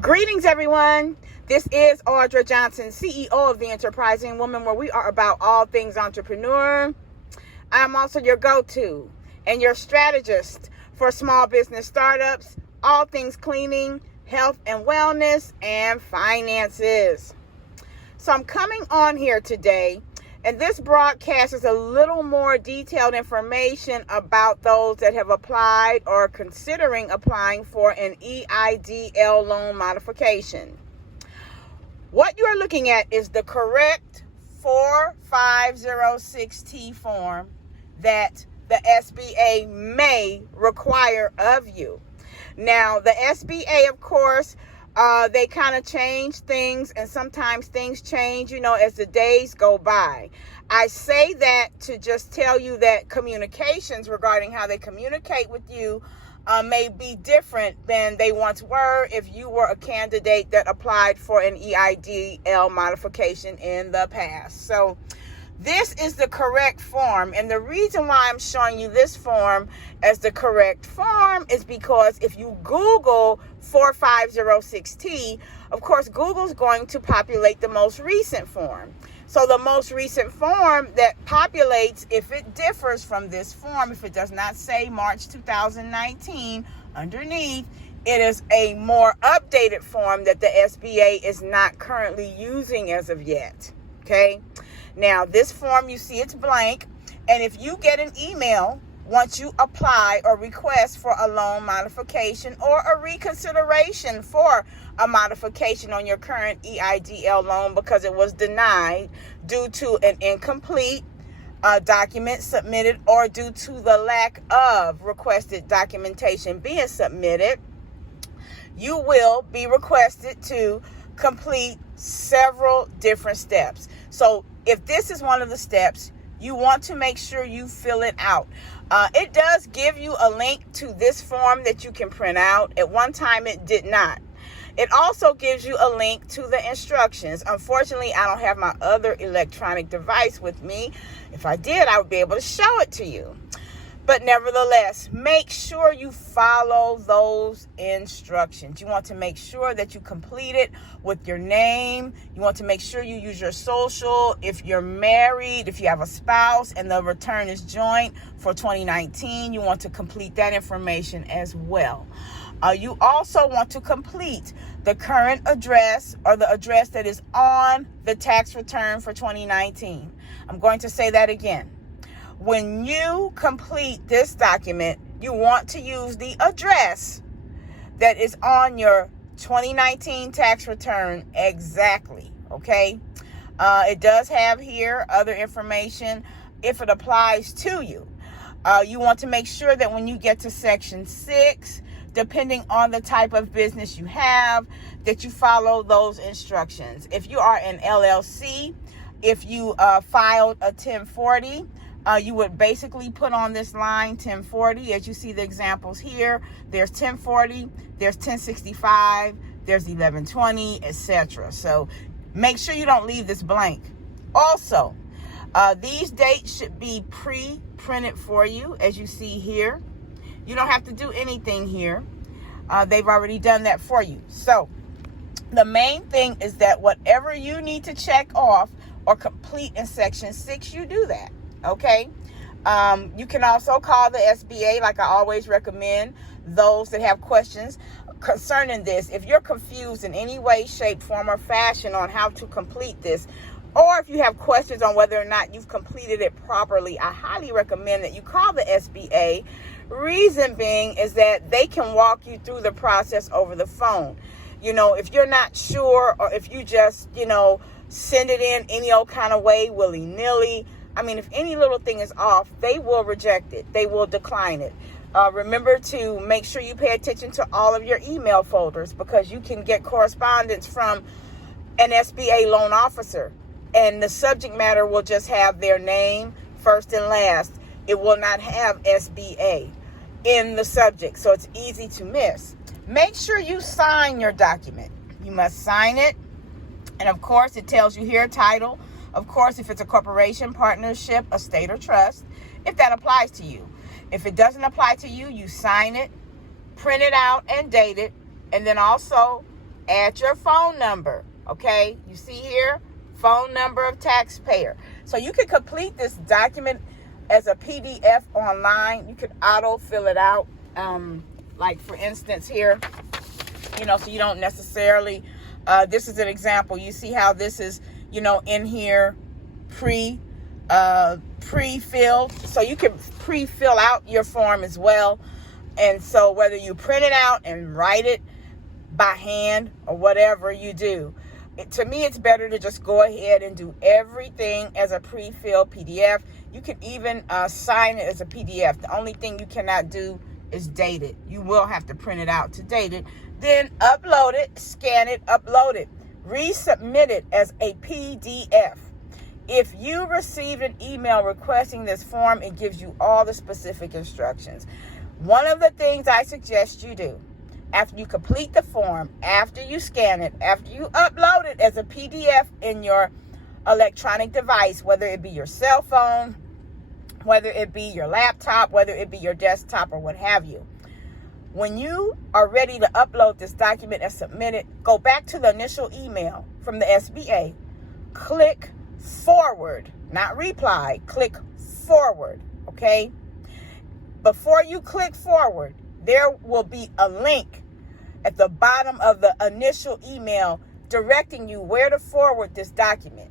Greetings, everyone. This is Audra Johnson, CEO of The Enterprising Woman, where we are about all things entrepreneur. I'm also your go-to and your strategist for small business startups, all things cleaning, health and wellness, and finances. So I'm coming on here today, and this broadcast is a little more detailed information about those that have applied or considering applying for an EIDL loan modification. What you are looking at is the correct 4506T form that the SBA may require of you. Now, the SBA, of course, they kind of change things, and sometimes things change, as the days go by. I say that to just tell you that communications regarding how they communicate with you may be different than they once were if you were a candidate that applied for an EIDL modification in the past. So this is the correct form, and the reason why I'm showing you this form as the correct form is because if you Google 4506T, of course, Google's going to populate the most recent form. So the most recent form that populates, if it differs from this form, if it does not say March 2019 underneath, it is a more updated form that the SBA is not currently using as of yet. Okay? Now, this form, you see it's blank, and if you get an email once you apply or request for a loan modification or a reconsideration for a modification on your current EIDL loan because it was denied due to an incomplete document submitted or due to the lack of requested documentation being submitted, you will be requested to complete several different steps. So if this is one of the steps, you want to make sure you fill it out. It does give you a link to this form that you can print out. At one time, it did not. It also gives you a link to the instructions. Unfortunately, I don't have my other electronic device with me. If I did, I would be able to show it to you. But nevertheless, make sure you follow those instructions. You want to make sure that you complete it with your name. You want to make sure you use your social. If you're married, if you have a spouse and the return is joint for 2019, you want to complete that information as well. You also want to complete the current address or the address that is on the tax return for 2019. I'm going to say that again. When you complete this document, you want to use the address that is on your 2019 tax return exactly, okay? It does have here other information if it applies to you. You want to make sure that when you get to Section 6, depending on the type of business you have, that you follow those instructions. If you are an LLC, if you filed a 1040, you would basically put on this line 1040. As you see the examples here, there's 1040, there's 1065, there's 1120, etc. So make sure you don't leave this blank. Also, these dates should be pre-printed for you, as you see here. You don't have to do anything here. They've already done that for you. So the main thing is that whatever you need to check off or complete in Section 6, you do that. Okay. You can also call the SBA, like I always recommend those that have questions concerning this. If you're confused in any way, shape, form, or fashion on how to complete this, or if you have questions on whether or not you've completed it properly, I highly recommend that you call the SBA. Reason being is that they can walk you through the process over the phone. If you're not sure, or if you just, send it in any old kind of way, willy-nilly, if any little thing is off, they will reject it. They will decline it. Remember to make sure you pay attention to all of your email folders, because you can get correspondence from an SBA loan officer, and the subject matter will just have their name first and last. It will not have SBA in the subject, so it's easy to miss. Make sure you sign your document. You must sign it. And of course, it tells you here title. Of course, if it's a corporation, partnership, estate, or trust, if that applies to you. If it doesn't apply to you, you sign it, print it out, and date it. And then also add your phone number. Okay, you see here, phone number of taxpayer. So you can complete this document as a PDF online. You could auto fill it out. Like for instance here, so you don't necessarily, this is an example. You see how this is, in here pre-filled. So you can pre-fill out your form as well. And so whether you print it out and write it by hand or whatever you do, to me, it's better to just go ahead and do everything as a pre-filled PDF. You can even sign it as a PDF. The only thing you cannot do is date it. You will have to print it out to date it. Then upload it, scan it, upload it, resubmit it as a PDF. If you receive an email requesting this form, it gives you all the specific instructions. One of the things I suggest you do, after you complete the form, after you scan it, after you upload it as a PDF in your electronic device, whether it be your cell phone, whether it be your laptop, whether it be your desktop or what have you, when you are ready to upload this document and submit it, go back to the initial email from the SBA, click forward, not reply, click forward, okay? Before you click forward, there will be a link at the bottom of the initial email directing you where to forward this document.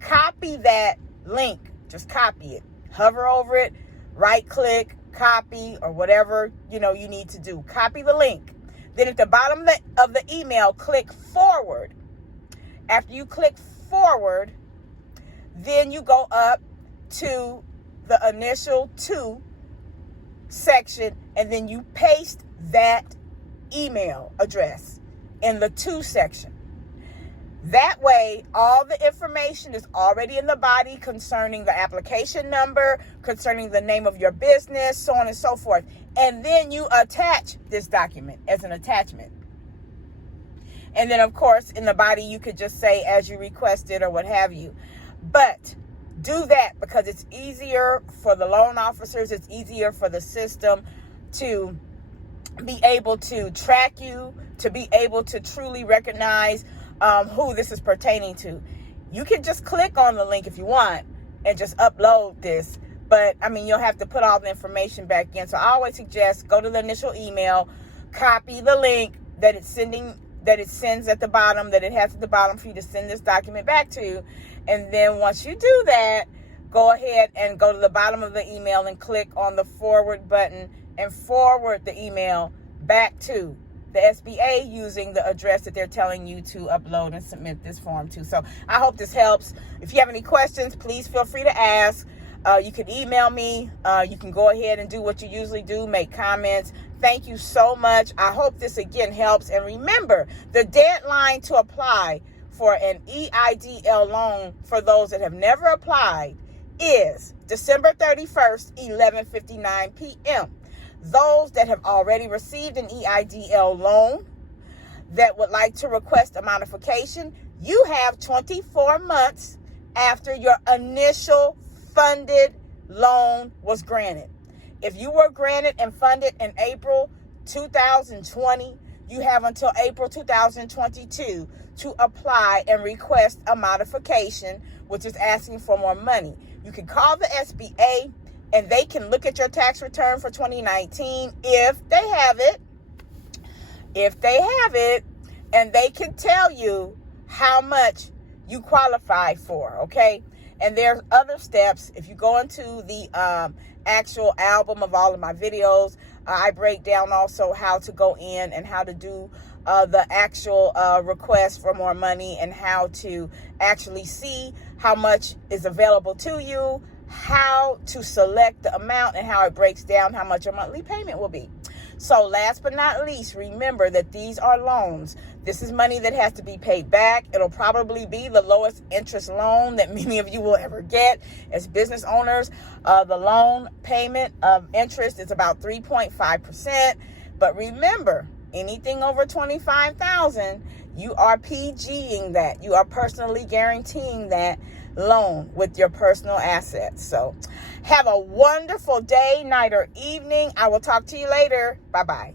Copy that link. Just copy it. Hover over it, right click, copy, or whatever you need to do. Copy the link. Then at the bottom of the email, click forward. After you click forward, then you go up to the initial to section, and then you paste that email address in the to section. That way, all the information is already in the body concerning the application number, concerning the name of your business, so on and so forth. And then you attach this document as an attachment. And then, of course, in the body, you could just say as you requested or what have you. But do that because it's easier for the loan officers. It's easier for the system to be able to track you, to be able to truly recognize who this is pertaining to. You can just click on the link if you want and just upload this. But, you'll have to put all the information back in. So I always suggest go to the initial email, copy the link that it sends at the bottom, that it has at the bottom for you to send this document back to. And then once you do that, go ahead and go to the bottom of the email and click on the forward button and forward the email back to the SBA using the address that they're telling you to upload and submit this form to. So I hope this helps. If you have any questions, please feel free to ask. You can email me. You can go ahead and do what you usually do, make comments. Thank you so much. I hope this again helps. And remember, the deadline to apply for an EIDL loan for those that have never applied is December 31st, 11:59 p.m. Those that have already received an EIDL loan that would like to request a modification, you have 24 months after your initial funded loan was granted. If you were granted and funded in April 2020, you have until April 2022 to apply and request a modification, which is asking for more money. You can call the SBA and they can look at your tax return for 2019 if they have it. And they can tell you how much you qualify for, okay? And there's other steps. If you go into the actual album of all of my videos, I break down also how to go in and how to do the actual request for more money and how to actually see how much is available to you, how to select the amount, and how it breaks down how much your monthly payment will be. So last but not least, remember that these are loans. This is money that has to be paid back. It'll probably be the lowest interest loan that many of you will ever get. As business owners, the loan payment of interest is about 3.5%. But remember, anything over $25,000, you are PGing that. You are personally guaranteeing that loan with your personal assets. So have a wonderful day, night, or evening. I will talk to you later. Bye-bye.